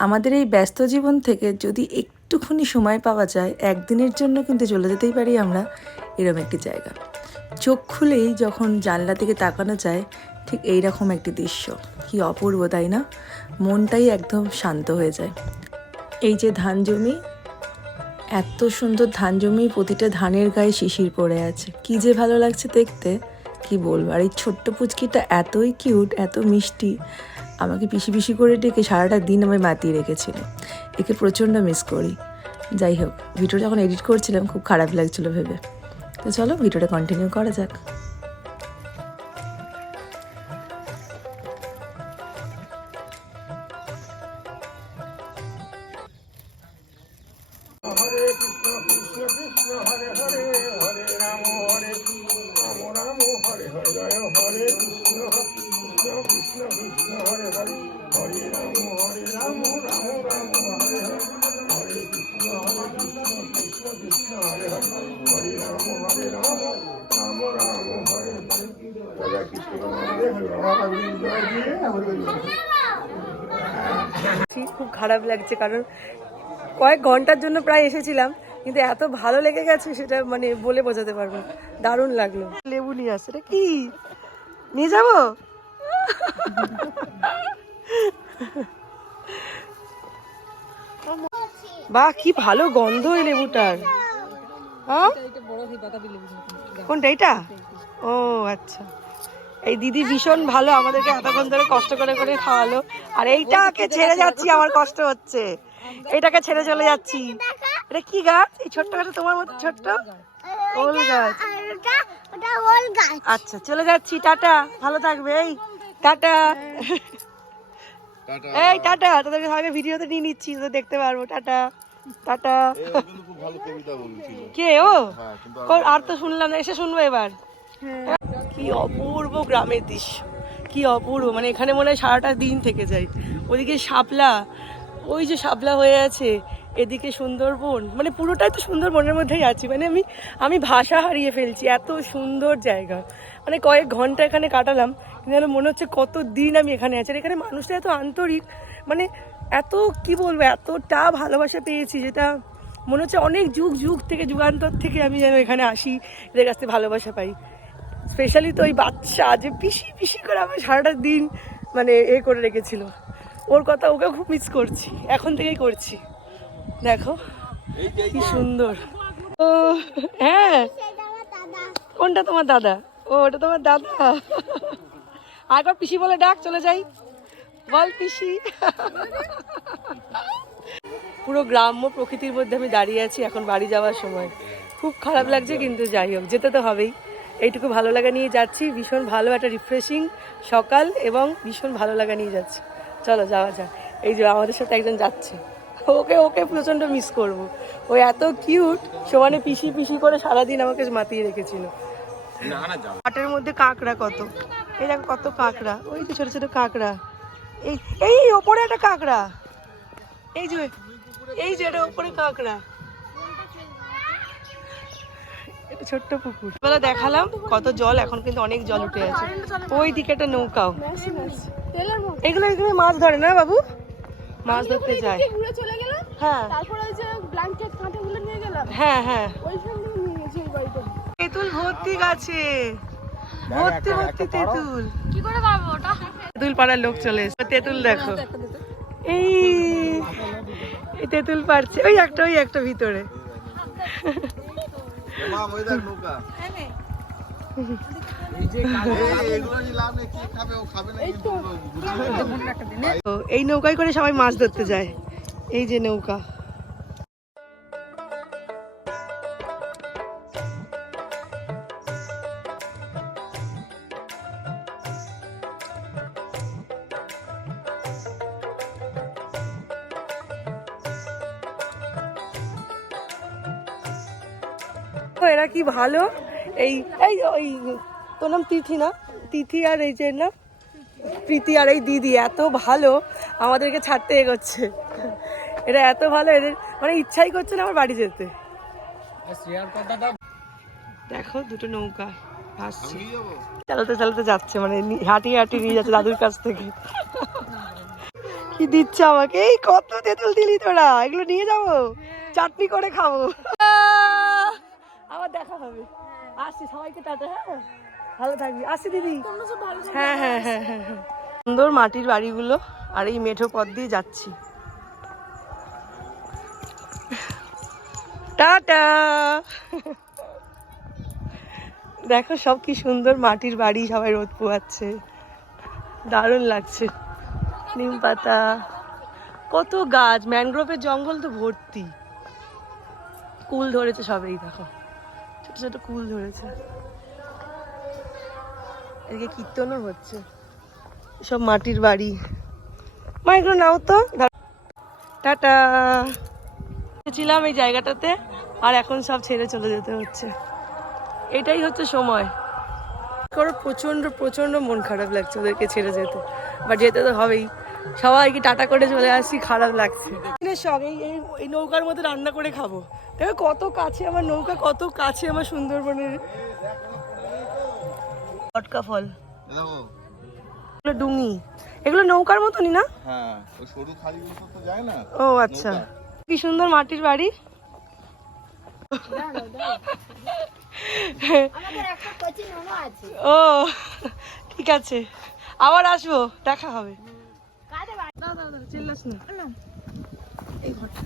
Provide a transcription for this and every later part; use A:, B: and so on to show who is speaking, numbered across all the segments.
A: আমাদের এই ব্যস্ত জীবন থেকে যদি একটুখানি সময় পাওয়া যায়, একদিনের জন্য কিন্তু চলে যেতেই পারি আমরা এরকম একটি জায়গা। চোখ খুলেই যখন জানলা থেকে তাকানো যায়, ঠিক এই রকম একটি দৃশ্য। কি অপূর্ব, তাই না? মনটাই একদম শান্ত হয়ে যায়। এই যে ধান জমি, এত সুন্দর ধান জমি, প্রতিটা ধানের গায়ে শিশির পড়ে আছে। কি যে ভালো লাগছে দেখতে, কি বলব? আর এই ছোট্ট পুচকিটা এতই কিউট, এত মিষ্টি। আমাকে পিসি পিসি করে ডেকে সারাটা দিন আমায় মাতিয়ে রেখেছিল। একে প্রচণ্ড মিস করি। যাই হোক ভিডিও যখন এডিট করছিলাম, খুব খারাপ লাগছিল ভেবে। তো চলো ভিডিওটা কন্টিনিউ করা যাক। খুব খারাপ লাগছে, কারণ কয়েক ঘণ্টার জন্য প্রায় এসেছিলাম, কিন্তু এত ভালো লেগে গেছে সেটা মানে বলে বোঝাতে পারব দারুণ লাগল। লেবু নিয়ে আসছে, এটা কি? নিয়ে যাব? বাহ, কি ভালো গন্ধ এই লেবুটার? কোনটা এটা? ও আচ্ছা। এই দিদি ভীষণ ভালো আমাদেরকে এতক্ষণ ধরে কষ্ট করে করে খাওয়ালো। আর এইটাকে ছেড়ে যাচ্ছি আমার কষ্ট হচ্ছে। এইটাকে ছেড়ে চলে যাচ্ছি। এটা কি গাছ? এই ছোট্ট গাছ তোমার মতো ছোট্ট? ওল গাছ।
B: ওটা ওল গাছ।
A: আচ্ছা চলে যাচ্ছি টাটা। ভালো থাকবে এই টাটা। এই টাটা। তোদেরকে সবাইকে ভিডিওতে নিয়ে নিচ্ছি তোদের দেখতে পারব টাটা। টাটা।
C: খুব ভালো কবিতা বলছিল।
A: কে ও? কোন- আর তো শুনলাম না এসে শুনব এবার। কি অপূর্ব গ্রামের দৃশ্য কি অপূর্ব মানে এখানে মনে হয় সারাটা দিন থেকে যাই ওদিকে শাপলা ওই যে শাপলা হয়ে আছে এদিকে সুন্দরবন মানে পুরোটাই তো সুন্দরবনের মধ্যেই আছি মানে আমি আমি ভাষা হারিয়ে ফেলছি এত সুন্দর জায়গা। মানে কয়েক ঘণ্টা এখানে কাটালাম যেন মনে হচ্ছে কত দিন আমি এখানে আছি। আর এখানে মানুষটা এত আন্তরিক মানে এত, কি বলব, এতটা ভালোবাসা পেয়েছি যেটা মনে হচ্ছে অনেক যুগ যুগ থেকে, যুগান্তর থেকে আমি যেন এখানে আসি, এদের কাছ থেকে ভালোবাসা পাই। স্পেশালি তো ওই বাচ্চা যে পিসি পিসি করে আমি সারাটা দিন মানে এ করে রেখেছিল। ওর কথা ওকে খুব মিস করছি, এখন থেকেই করছি। দেখো, কি সুন্দর। ও হ্যাঁ। কোনটা তোমার দাদা? ও, ওটা তোমার দাদা? আরেকবার পিসি বলে ডাক চলে যাই। বল পিসি। পুরো গ্রাম্য প্রকৃতির মধ্যে আমি দাঁড়িয়ে আছি এখন বাড়ি যাওয়ার সময়। খুব খারাপ লাগছে কিন্তু যাই হোক যেতে তো হবেই। এইটুকু ভালো লাগা নিয়ে যাচ্ছি। ভীষণ ভালো একটা রিফ্রেশিং সকাল এবং ভীষণ ভালো লাগা নিয়ে যাচ্ছি। চলো যাওয়া যাক। এই যে আমাদের সাথে একজন যাচ্ছে। ওকে ওকে প্রচণ্ড মিস করব। ও এত কিউট সমানে পিসি পিসি করে সারাদিন আমাকে মাতিয়ে রেখেছিল। হাটের মধ্যে কাঁকড়া কত? এই দেখো কত কাঁকড়া। ওই যে ছোট ছোট কাঁকড়া। এই এই ওপরে একটা কাঁকড়া। এই যে এই যে এটা ওপরে কাঁকড়া। এটা ছোট্ট পুকুর। বেলা দেখালাম কত জল এখন কিন্তু অনেক জল উঠে আছে। ওই দিকে একটা নৌকাও। এগুলো এগুলো মাছ ধরে না বাবু? মাছ ধরতে যায়। হ্যাঁ। হ্যাঁ হ্যাঁ। তেঁতুল ভর্তি গাছে। ভর্তি ভর্তি তেঁতুল।
B: কি করে পারব ওটা?
A: তেঁতুল পাড়ার লোক চলে এসেছে। তেঁতুল দেখো। এই এই তেঁতুল পারছে ওই একটা ওই একটা ভিতরে।
C: এই
A: নৌকায় করে সবাই মাছ ধরতে যায়। এই যে নৌকা। ও, এরা কি ভালো? এই এই ওই তোর নাম তিথি না? তিথি আর এই যে নাম প্রীতি আর এই দিদি এত ভালো আমাদেরকে ছাড়তে এগোচ্ছে। এটা এত ভালো এদের মানে ইচ্ছাই করছে না আমার বাড়ি যেতে। দেখো দুটো নৌকা
C: যাব
A: চালাতে চালাতে যাচ্ছে মানে হাঁটিয়ে হাঁটিয়ে নিয়ে যাচ্ছে দাদুর কাছ থেকে। কি দিচ্ছে আমাকে? এই কত তেঁতুল দিলি তোরা? এগুলো নিয়ে যাব? চাটনি করে খাব! আবার দেখা হবে। আসছি সবাইকে টাটা হ্যাঁ? ভালো থাকবি। আসছি দিদি। হ্যাঁ হ্যাঁ হ্যাঁ হ্যাঁ হ্যাঁ। সুন্দর মাটির বাড়িগুলো আর এই মেঠো পথ দিয়ে যাচ্ছি। টাটা। দেখো সব কি সুন্দর মাটির বাড়ি সবাই রোদ পোয়াচ্ছে দারুণ লাগছে। নিম পাতা। কত গাছ। ম্যানগ্রোভের জঙ্গল তো ভর্তি। কুল ধরেছে সবেই দেখো। কুল ধরেছে। এদিকে কীর্তনও হচ্ছে। সব মাটির বাড়ি। মা নাও তো। টাটা। ছিলাম এই জায়গাটাতে, আর এখন সব ছেড়ে চলে যেতে হচ্ছে। এটাই হচ্ছে সময়। করো প্রচণ্ড প্রচণ্ড মন খারাপ লাগছে ওদেরকে ছেড়ে যেতে। বা যেতে তো হবেই। সবাইকে টাটা করে চলে আসছি খারাপ লাগছে। দিনের সব এই এই- এই নৌকার মধ্যে রান্না করে খাব। দেখো কত কাছে আমার নৌকা কত কাছে আমার সুন্দরবনের লটকা ফল।
C: দেখো।
A: এগুলো ডুঙি। এগুলো নৌকার মতনই না?
C: হ্যাঁ ওই সরু খালিগুলো তো যায় না?
A: ও আচ্ছা। কি সুন্দর মাটির বাড়ি।
B: আমাদের একটা কোচিং রুমও আছে।
A: ও ঠিক আছে। আবার আসব দেখা হবে। চিল্লাস না। এই ঘরটা।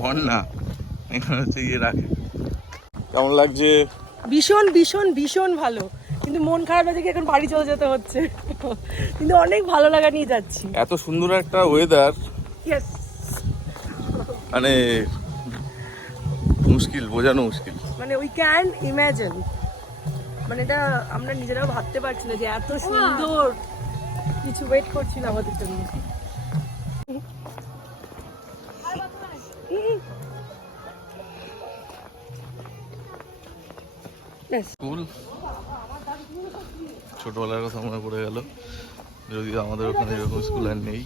C: ঘর না এখানে হচ্ছে ইয়ে রাখে। কেমন লাগছে?
A: ভীষণ ভীষণ ভীষণ ভালো। কিন্তু মন খারাপ কি এখন বাড়ি চলে যেতে হচ্ছে। কিন্তু অনেক ভালো লাগা নিয়ে যাচ্ছি।
C: এত সুন্দর একটা ওয়েদার
A: ইয়েস
C: মানে মুশকিল বোঝানো মুশকিল।
A: মানে উই ক্যান ইম্যাজিন মানে এটা আমরা নিজেরাও ভাবতে পারছি না যে এত সুন্দর। কিছু ওয়েট করছি না আমাদের জন্য।
C: স্কুল ছোটবেলার কথা মনে পড়ে গেল। যদি আমাদের ওখানে এরকম স্কুল আর নেই।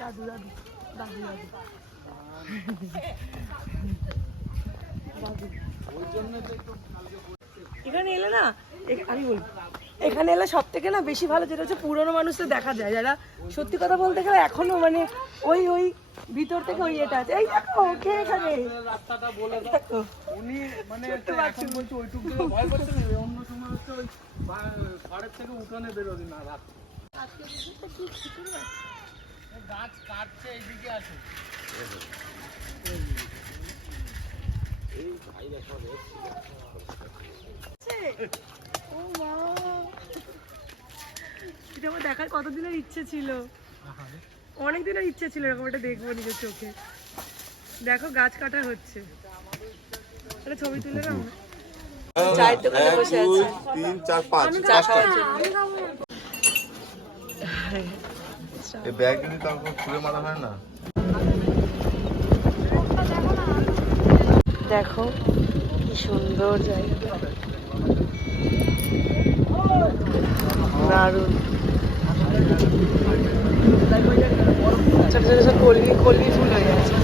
A: দাদু দাদু দাদু দাদু এখানে এলে না আমি বলি এখানে এলে সব থেকে না বেশি ভালো যেটা হচ্ছে পুরনো মানুষদের দেখা যায় যারা সত্যি কথা বলতে গেলে এখনও মানে ওই ওই ভিতর থেকে ওই এটা আছে। এই দেখো কে এখানে? দেখো।
D: উনি মানে এখন। বলছে ওইটুক ভয় করছে না অন্য সময় হচ্ছে ওই ঘরের থেকে উঠোনে বেরোবি না রাত। গাছ কাটছে এইদিকে আছে।
A: ও মা। এটা আমার দেখার কতদিনের ইচ্ছে ছিল? অনেক দিনের ইচ্ছে ছিল এরকম একটা দেখব নিজের চোখে। দেখো গাছ কাটা হচ্ছে। একটা ছবি তুলে নাও চায়ের দোকানে বসে আছে।
C: তিন চার পাঁচ এই ব্যাগ যদি তারপর ছুঁড়ে মারা হয় না।
A: দেখো কি সুন্দর জায়গা দারুণ। কলমি কলমি ফুল হয়ে গেছে